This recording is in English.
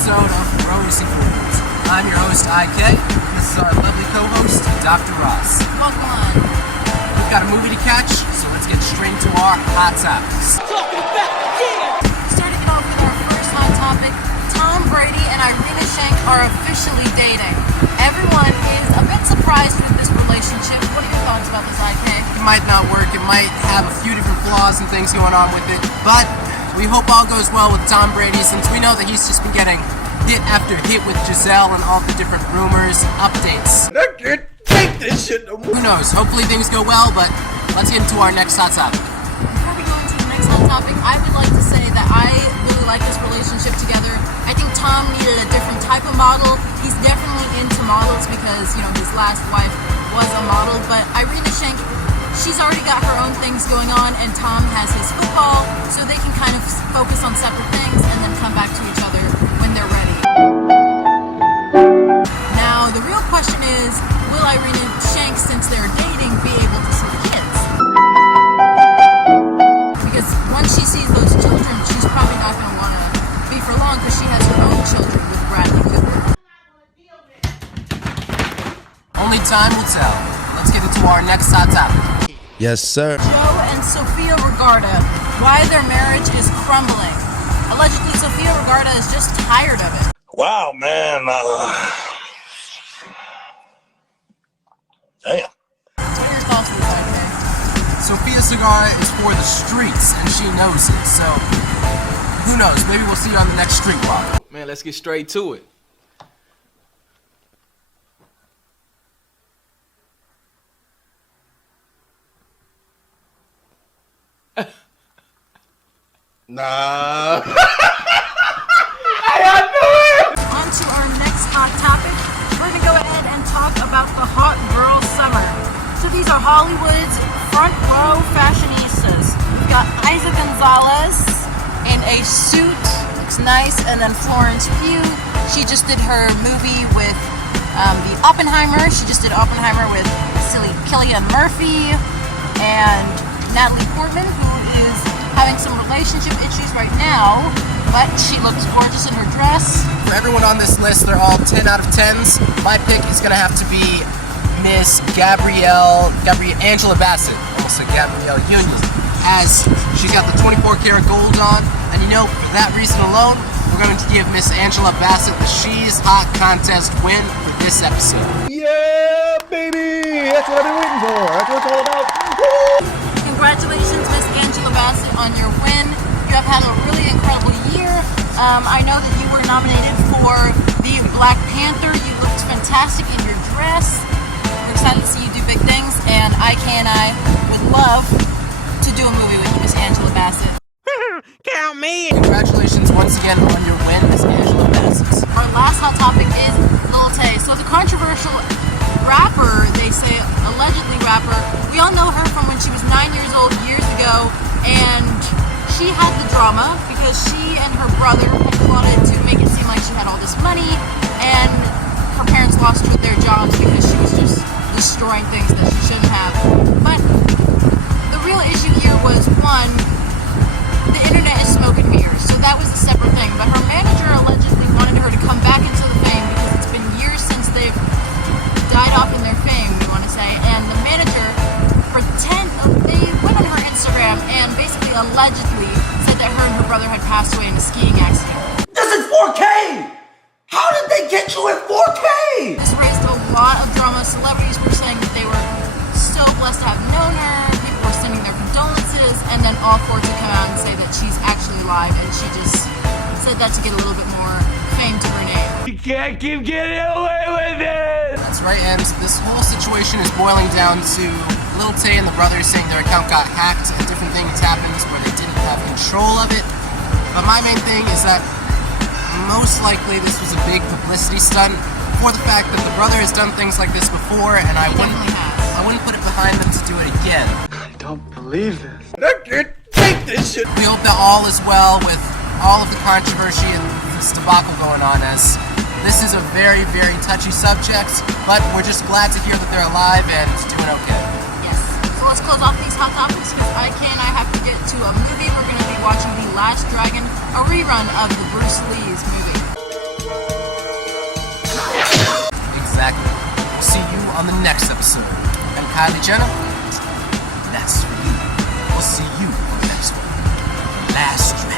episode of Rosengold. I'm your host, IK. This is our lovely co-host, Dr. Ross. Welcome on. We've got a movie to catch, so let's get straight to our hot topics. Starting it off with our first hot topic, Tom Brady and Irina Shayk are officially dating. Everyone is a bit surprised with this relationship. What are your thoughts about this, IK? It might not work, it might have a few different flaws and things going on with it, but we hope all goes well with Tom Brady, since we know that he's just been getting hit after hit with Giselle and all the different rumors, updates. I can't take this shit no more. Who knows? Hopefully things go well, but let's get into our next hot topic. Before we go into the next hot topic, I would like to say that I really like this relationship together. I think Tom needed a different type of model. He's definitely into models because, you know, his last wife was a model, but Irina Shayk, she's already got her own things going on, and Tom has his football, so they can kind of focus on separate things and then come back to each other when they're ready. Now, the real question is, will Irina Shayk, since they're dating, be able to see the kids? Because once she sees those children, she's probably not going to want to be for long, because she has her own children with Bradley Cooper. Only time will tell. Let's get into our next hot topic. Yes, sir. Joe and Sofia Vergara, why their marriage is crumbling. Allegedly, Sofia Vergara is just tired of it. Wow, man. Damn. So what are your thoughts on this, IK? Sofia Vergara is for the streets, and she knows it, so who knows? Maybe we'll see you on the next street walk. Man, let's get straight to it. Nah. On to our next hot topic. We're going to go ahead and talk about the hot girl summer. So these are Hollywood's front row fashionistas. We've got Isa Gonzalez in a suit, looks nice, and then Florence Pugh. She just did her movie with the Oppenheimer. She just did Oppenheimer with Cillian Murphy and Natalie Portman, who is having some relationship issues right now, but she looks gorgeous in her dress. For everyone on this list, they're all 10 out of 10s. My pick is going to have to be Miss Angela Bassett, almost like Gabrielle Union, as she's got the 24 karat gold on, and you know, for that reason alone, we're going to give Miss Angela Bassett the She's Hot contest win for this episode. Yeah, baby. That's what I've been waiting for. That's what it's all about. Woo! Congratulations, Miss Angela Bassett, on your win. You have had a really incredible year. I know that you were nominated for the Black Panther. You looked fantastic in your dress. We're excited to see you do big things, and IK and I would love to do a movie with you, Miss Angela Bassett. Count me! Congratulations once again on your win, Miss Angela Bassett. Our last hot topic is Lil Tay. So the controversial rapper, they say allegedly rapper, we all know her from when she was 9 years old years ago, and she had the drama because she and her brother had plotted to make it seem like she had all this money, and her parents lost their jobs because she was just destroying things that she shouldn't have. But the real issue here was, one, the internet is smoke and mirrors, so that was a separate thing, but her manager allegedly wanted her to come back into the fame because it's been years since they've died off in their fame, we want to say, and the manager they went on her Instagram and basically allegedly said that her and her brother had passed away in a skiing accident. This is 4K. How did they get you at 4K? This raised a lot of drama. Celebrities were saying that they were so blessed to have known her. People were sending their condolences, and then all four to come out and say that she's actually alive, and she just said that to get a little bit more fame to her name. You can't keep getting away with it! That's right, and this whole situation is boiling down to Lil Tay and the brothers saying their account got hacked and different things happened where they didn't have control of it. But my main thing is that most likely this was a big publicity stunt for the fact that the brother has done things like this before, and I wouldn't put it behind them to do it again. I don't believe this. I can't take this shit. We hope that all is well with all of the controversy and this debacle going on, as this is a very, very touchy subject, but we're just glad to hear that they're alive and doing okay. Yes. So let's close off these hot topics because IK and I have to get to a movie. We're going to be watching The Last Dragon, a rerun of the Bruce Lee's movie. on the next episode. And Kylie Jenner, that's for you. We'll see you on the next one. Last